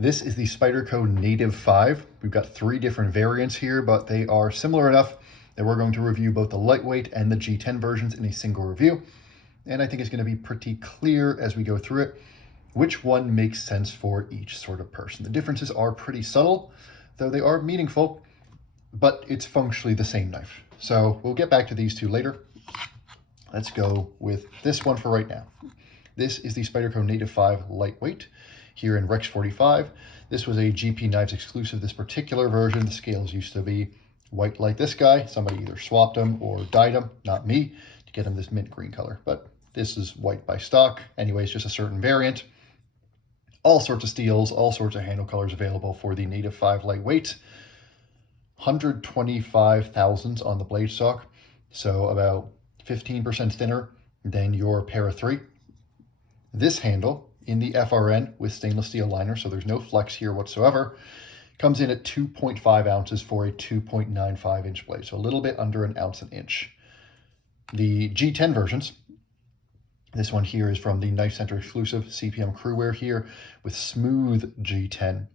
This is the Spyderco Native 5. We've got 3 different variants here, but they are similar enough that we're going to review both the lightweight and the G10 versions in a single review. And I think it's going to be pretty clear as we go through it which one makes sense for each sort of person. The differences are pretty subtle, though they are meaningful, but it's functionally the same knife. So we'll get back to these two later. Let's go with this one for right now. This is the Spyderco Native 5 Lightweight here in Rex 45. This was a GP Knives exclusive, this particular version. The scales used to be white like this guy. Somebody either swapped them or dyed them, not me, to get him this mint green color. But this is white by stock. Anyways, just a certain variant. All sorts of steels, all sorts of handle colors available for the Native 5 Lightweight. 125 thousandths on the blade stock, so about 15% thinner than your Para 3. This handle in the FRN with stainless steel liner, so there's no flex here whatsoever, comes in at 2.5 ounces for a 2.95 inch blade, so a little bit under an ounce an inch. The G10 versions, this one here is from the Knife Center exclusive CPM Crewwear here with smooth G10.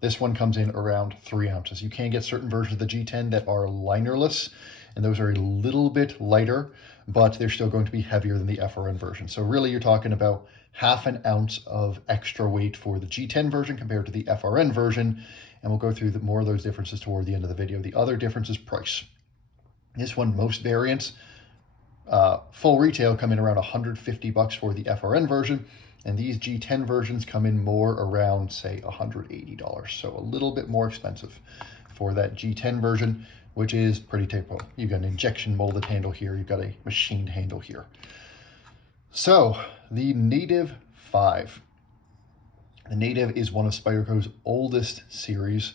This one comes in around 3 ounces. You can get certain versions of the G10 that are linerless, and those are a little bit lighter, but they're still going to be heavier than the FRN version. So really you're talking about half an ounce of extra weight for the G10 version compared to the FRN version, and we'll go through more of those differences toward the end of the video. The other difference is price. This one, most variants, full retail come in around 150 bucks for the FRN version, and these G10 versions come in more around, say, $180. So a little bit more expensive for that G10 version, which is pretty typical. You've got an injection molded handle here. You've got a machined handle here. So the Native 5. The Native is one of Spyderco's oldest series,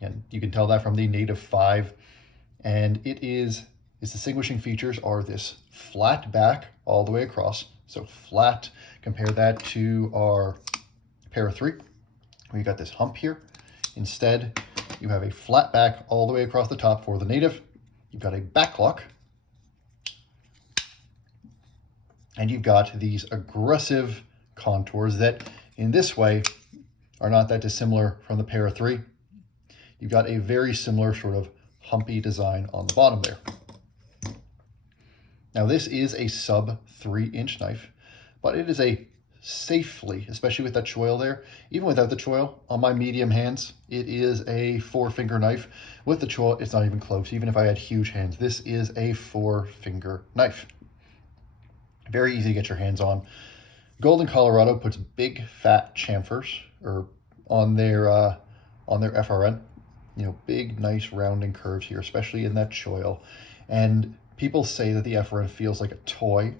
and you can tell that from the Native 5. And its distinguishing features are this flat back all the way across. So flat, compare that to our Para 3, where you got this hump here. Instead, you have a flat back all the way across the top for the Native. You've got a back lock. And you've got these aggressive contours that, in this way, are not that dissimilar from the Para 3. You've got a very similar sort of humpy design on the bottom there. Now this is a sub 3-inch knife, but it is a safely, especially with that choil there, even without the choil, on my medium hands, it is a 4-finger knife. With the choil, it's not even close. Even if I had huge hands, this is a 4-finger knife. Very easy to get your hands on. Golden Colorado puts big fat chamfers on their FRN. You know, big nice rounding curves here, especially in that choil. And people say that the FRN feels like a toy.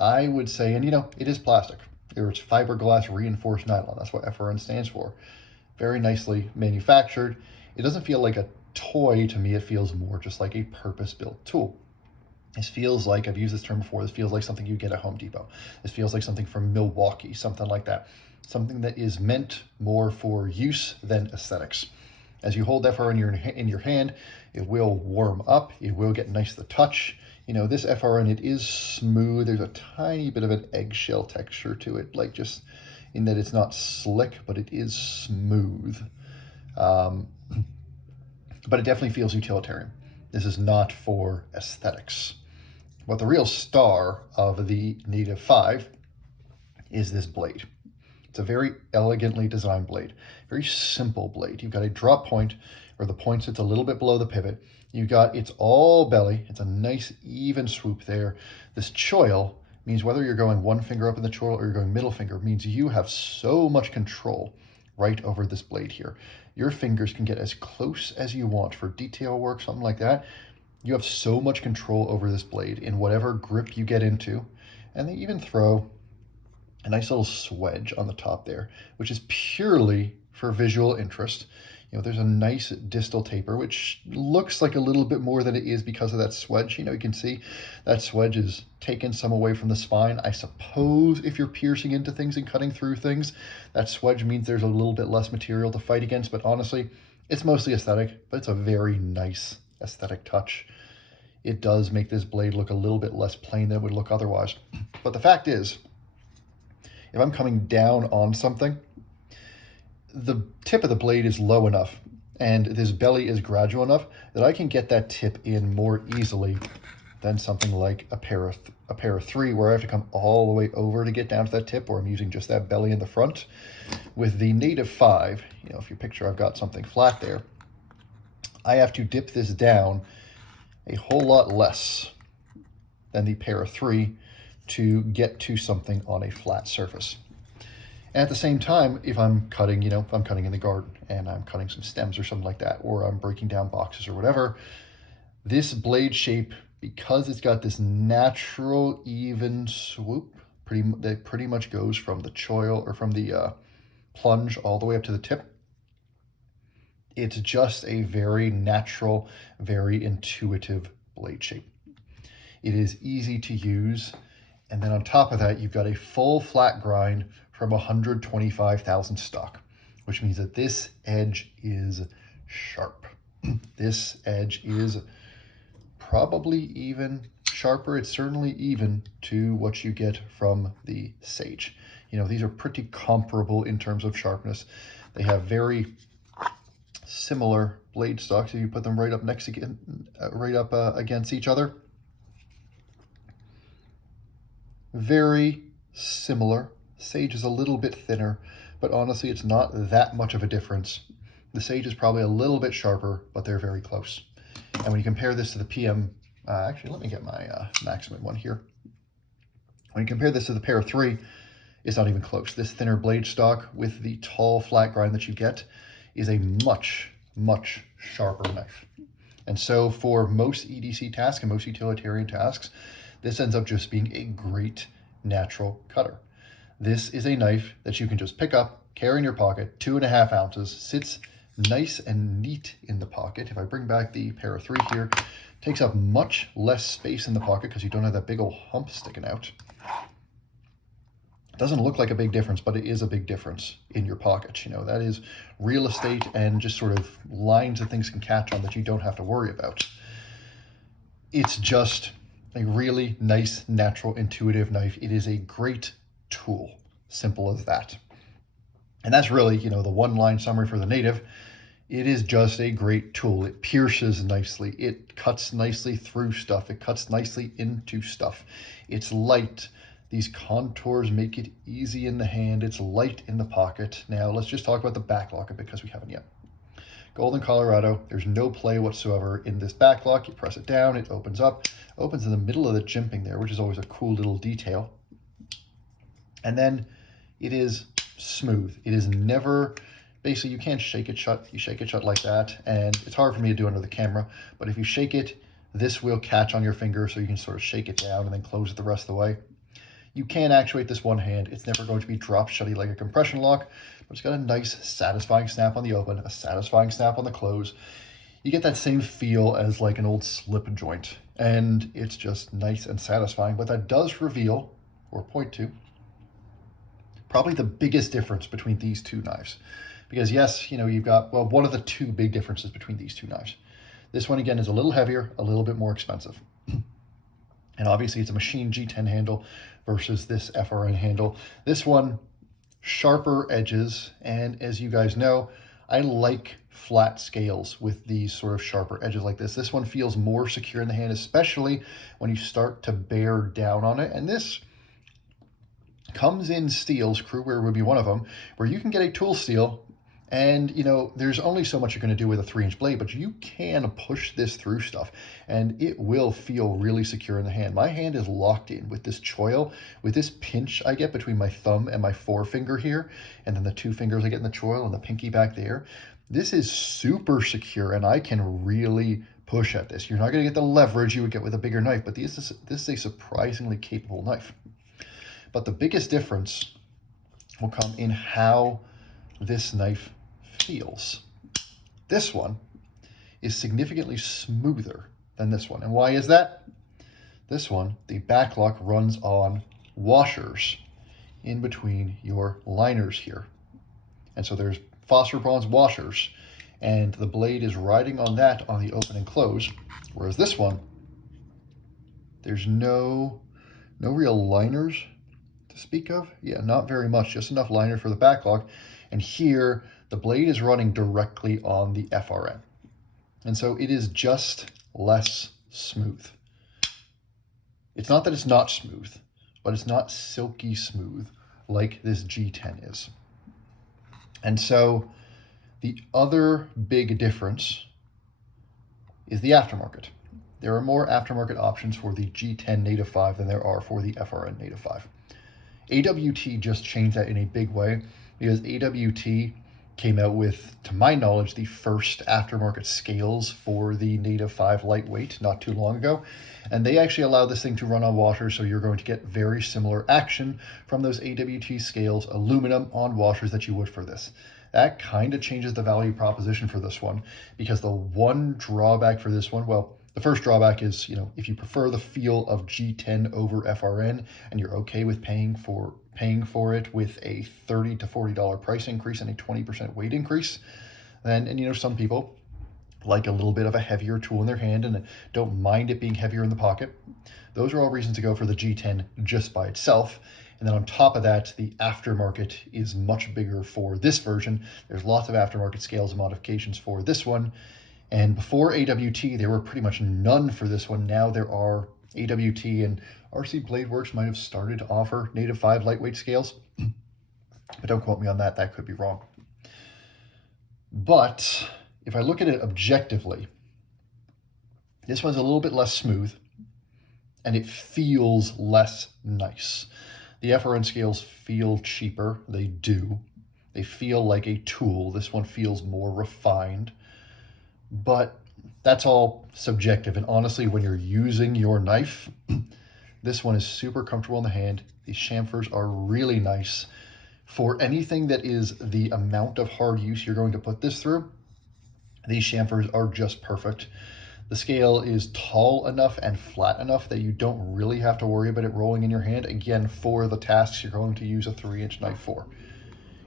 I would say, and you know, it is plastic. It's fiberglass reinforced nylon. That's what FRN stands for. Very nicely manufactured. It doesn't feel like a toy to me. It feels more just like a purpose-built tool. This feels like, I've used this term before, this feels like something you get at Home Depot. This feels like something from Milwaukee, something like that. Something that is meant more for use than aesthetics. As you hold FRN in your hand, it will warm up. It will get nice to the touch. You know, this FRN, it is smooth. There's a tiny bit of an eggshell texture to it, like just in that it's not slick, but it is smooth. But it definitely feels utilitarian. This is not for aesthetics. But the real star of the Native 5 is this blade. It's a very elegantly designed blade, very simple blade. You've got a drop point where the point sits a little bit below the pivot. You've got, it's all belly. It's a nice even swoop there. This choil means whether you're going one finger up in the choil or you're going middle finger, means you have so much control right over this blade here. Your fingers can get as close as you want for detail work, something like that. You have so much control over this blade in whatever grip you get into. And they even throw a nice little swedge on the top there, which is purely for visual interest. You know, there's a nice distal taper, which looks like a little bit more than it is because of that swedge. You know, you can see that swedge is taking some away from the spine. I suppose if you're piercing into things and cutting through things, that swedge means there's a little bit less material to fight against. But honestly, it's mostly aesthetic, but it's a very nice aesthetic touch. It does make this blade look a little bit less plain than it would look otherwise. But the fact is, if I'm coming down on something, the tip of the blade is low enough and this belly is gradual enough that I can get that tip in more easily than something like a pair of 3, where I have to come all the way over to get down to that tip, or I'm using just that belly in the front. With the native 5, if you picture I've got something flat there, I have to dip this down a whole lot less than the pair of 3 to get to something on a flat surface. And at the same time, if I'm cutting, if I'm cutting in the garden and I'm cutting some stems or something like that, or I'm breaking down boxes or whatever, this blade shape, because it's got this natural even swoop, that pretty much goes from the choil or from the plunge all the way up to the tip. It's just a very natural, very intuitive blade shape. It is easy to use. And then on top of that, you've got a full flat grind from 125,000 stock, which means that this edge is sharp. This edge is probably even sharper. It's certainly even to what you get from the Sage. These are pretty comparable in terms of sharpness. They have very similar blade stocks if you put them right up against each other. Very similar. Sage is a little bit thinner, but honestly, it's not that much of a difference. The Sage is probably a little bit sharper, but they're very close. And when you compare this to the PM, actually, let me get my Maximum one here. When you compare this to the pair of 3, it's not even close. This thinner blade stock with the tall flat grind that you get is a much, much sharper knife. And so for most EDC tasks and most utilitarian tasks, this ends up just being a great natural cutter. This is a knife that you can just pick up, carry in your pocket, 2.5 ounces, sits nice and neat in the pocket. If I bring back the pair of 3 here, takes up much less space in the pocket because you don't have that big old hump sticking out. It doesn't look like a big difference, but it is a big difference in your pocket. That is real estate and just sort of lines that things can catch on that you don't have to worry about. It's just a really nice, natural, intuitive knife. It is a great tool. Simple as that. And that's really, the one-line summary for the native. It is just a great tool. It pierces nicely. It cuts nicely through stuff. It cuts nicely into stuff. It's light. These contours make it easy in the hand. It's light in the pocket. Now, let's just talk about the backlock a bit because we haven't yet. Golden Colorado, there's no play whatsoever in this backlock. You press it down, it opens up, opens in the middle of the jimping there, which is always a cool little detail. And then it is smooth. It is never, basically you can't shake it shut. You shake it shut like that, and it's hard for me to do under the camera, but if you shake it, this will catch on your finger so you can sort of shake it down and then close it the rest of the way. You can actuate this one hand. It's never going to be drop shutty like a compression lock, but it's got a nice satisfying snap on the open, a satisfying snap on the close. You get that same feel as like an old slip joint, and it's just nice and satisfying, but that does reveal, or point to, probably the biggest difference between these two knives. Because yes, you've got, well, one of the two big differences between these two knives. This one, again, is a little heavier, a little bit more expensive. And obviously it's a machine G10 handle versus this FRN handle. This one, sharper edges, and as you guys know, I like flat scales with these sort of sharper edges like this. This one feels more secure in the hand, especially when you start to bear down on it. And this comes in steels, Kruger would be one of them, where you can get a tool steel and, there's only so much you're going to do with a 3-inch blade, but you can push this through stuff and it will feel really secure in the hand. My hand is locked in with this choil, with this pinch I get between my thumb and my forefinger here, and then the 2 fingers I get in the choil and the pinky back there. This is super secure and I can really push at this. You're not going to get the leverage you would get with a bigger knife, but this is a surprisingly capable knife. But the biggest difference will come in how this knife feels. This one is significantly smoother than this one. And why is that? This one, the backlock runs on washers in between your liners here. And so there's phosphor bronze washers, and the blade is riding on that on the open and close. Whereas this one, there's no real liners to speak of. Yeah, not very much, just enough liner for the backlock. And here, the blade is running directly on the FRN. And so it is just less smooth. It's not that it's not smooth, but it's not silky smooth like this G10 is. And so the other big difference is the aftermarket. There are more aftermarket options for the G10 Native 5 than there are for the FRN Native 5. AWT just changed that in a big way because AWT came out with, to my knowledge, the first aftermarket scales for the Native 5 lightweight not too long ago. And they actually allow this thing to run on washers, so you're going to get very similar action from those AWT scales, aluminum on washers that you would for this. That kind of changes the value proposition for this one, because the one drawback for this one, well, the first drawback is, if you prefer the feel of G10 over FRN and you're okay with paying for it with a $30 to $40 price increase and a 20% weight increase, then, and some people like a little bit of a heavier tool in their hand and don't mind it being heavier in the pocket. Those are all reasons to go for the G10 just by itself. And then on top of that, the aftermarket is much bigger for this version. There's lots of aftermarket scales and modifications for this one. And before AWT, there were pretty much none for this one. Now there are. AWT and RC Blade Works might have started to offer Native 5 lightweight scales, but don't quote me on that. That could be wrong. But if I look at it objectively, this one's a little bit less smooth and it feels less nice. The FRN scales feel cheaper. They do. They feel like a tool. This one feels more refined, but that's all subjective. And honestly, when you're using your knife, this one is super comfortable in the hand. These chamfers are really nice. For anything that is the amount of hard use you're going to put this through, these chamfers are just perfect. The scale is tall enough and flat enough that you don't really have to worry about it rolling in your hand, again, for the tasks you're going to use a 3-inch knife for.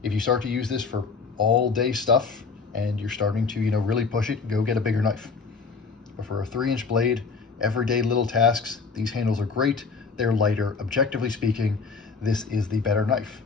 If you start to use this for all day stuff and you're starting to, really push it, go get a bigger knife. But for a 3-inch blade, everyday little tasks, these handles are great. They're lighter. Objectively speaking, this is the better knife,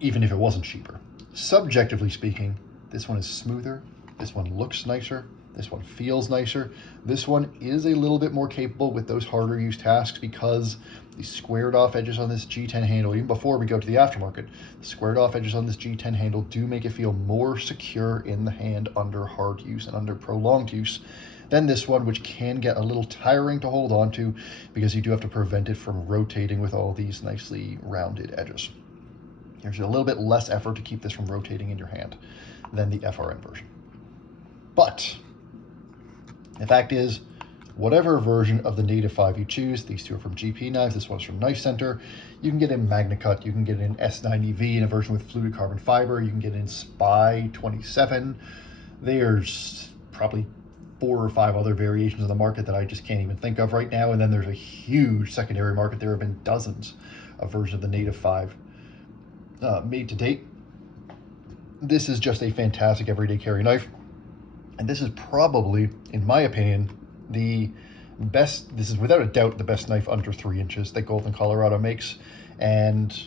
even if it wasn't cheaper. Subjectively speaking, this one is smoother. This one looks nicer. This one feels nicer. This one is a little bit more capable with those harder use tasks because the squared off edges on this G10 handle, even before we go to the aftermarket, the squared off edges on this G10 handle do make it feel more secure in the hand under hard use and under prolonged use than this one, which can get a little tiring to hold on to because you do have to prevent it from rotating with all these nicely rounded edges. There's a little bit less effort to keep this from rotating in your hand than the FRN version. But the fact is, whatever version of the Native 5 you choose, these two are from GP Knives, this one's from Knife Center, you can get in MagnaCut, you can get in S90V in a version with fluted carbon fiber, you can get in Spy 27. There's probably 4 or 5 other variations of the market that I just can't even think of right now, and then there's a huge secondary market. There have been dozens of versions of the Native 5 made to date. This is just a fantastic everyday carry knife. And this is probably, in my opinion, the best, this is without a doubt the best knife under 3 inches that Golden Colorado makes. And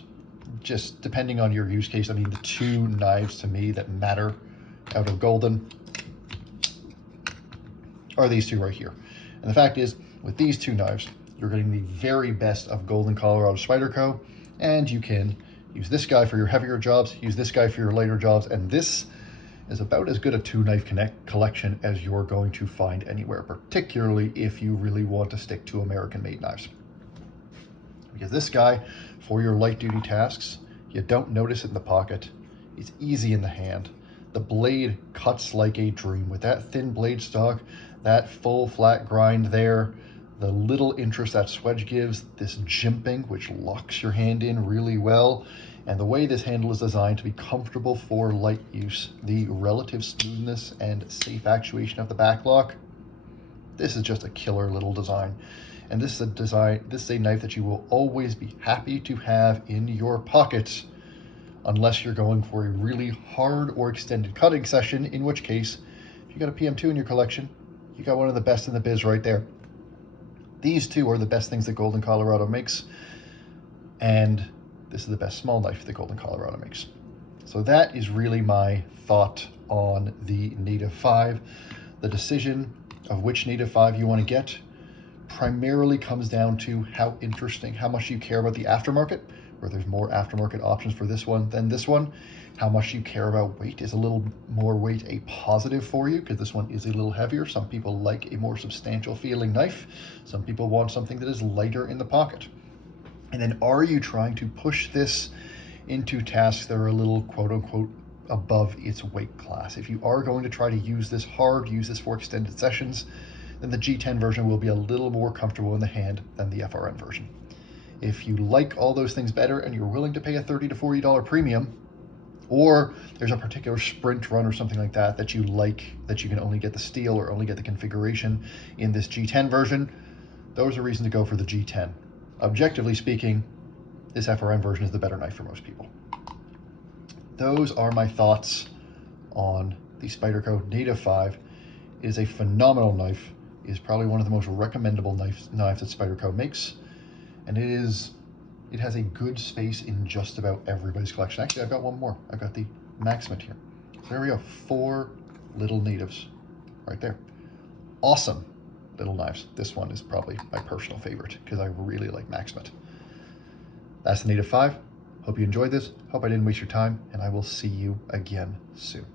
just depending on your use case, I mean, the two knives to me that matter out of Golden are these two right here. And the fact is, with these two knives, you're getting the very best of Golden Colorado Spyderco, and you can use this guy for your heavier jobs, use this guy for your lighter jobs, and this is about as good a 2-knife collection as you're going to find anywhere, particularly if you really want to stick to American-made knives. Because this guy, for your light-duty tasks, you don't notice it in the pocket. It's easy in the hand. The blade cuts like a dream. With that thin blade stock, that full flat grind there, the little interest that swedge gives, this jimping, which locks your hand in really well, and the way this handle is designed to be comfortable for light use, the relative smoothness and safe actuation of the back lock, this is just a killer little design. And this is a knife that you will always be happy to have in your pocket, unless you're going for a really hard or extended cutting session, in which case, if you got a PM2 in your collection, you got one of the best in the biz right there. These two are the best things that Golden Colorado makes, and this is the best small knife that Golden Colorado makes. So that is really my thought on the Native 5. The decision of which Native 5 you want to get primarily comes down to how interesting, how much you care about the aftermarket, where there's more aftermarket options for this one than this one. How much you care about weight. Is a little more weight a positive for you? Because this one is a little heavier. Some people like a more substantial feeling knife. Some people want something that is lighter in the pocket. And then are you trying to push this into tasks that are a little quote unquote above its weight class? If you are going to try to use this hard, use this for extended sessions, then the G10 version will be a little more comfortable in the hand than the FRN version. If you like all those things better and you're willing to pay a $30 to $40 premium, or there's a particular sprint run or something like that that you like, that you can only get the steel or only get the configuration in this G10 version, those are reasons to go for the G10. Objectively speaking, this FRN version is the better knife for most people. Those are my thoughts on the Spyderco Native 5. It is a phenomenal knife. It is probably one of the most recommendable knives that Spyderco makes. And it has a good space in just about everybody's collection. Actually, I've got one more. I've got the Maximate here. So there we go, 4 little natives right there. Awesome little knives. This one is probably my personal favorite because I really like Maximate. That's the Native 5. Hope you enjoyed this. Hope I didn't waste your time, and I will see you again soon.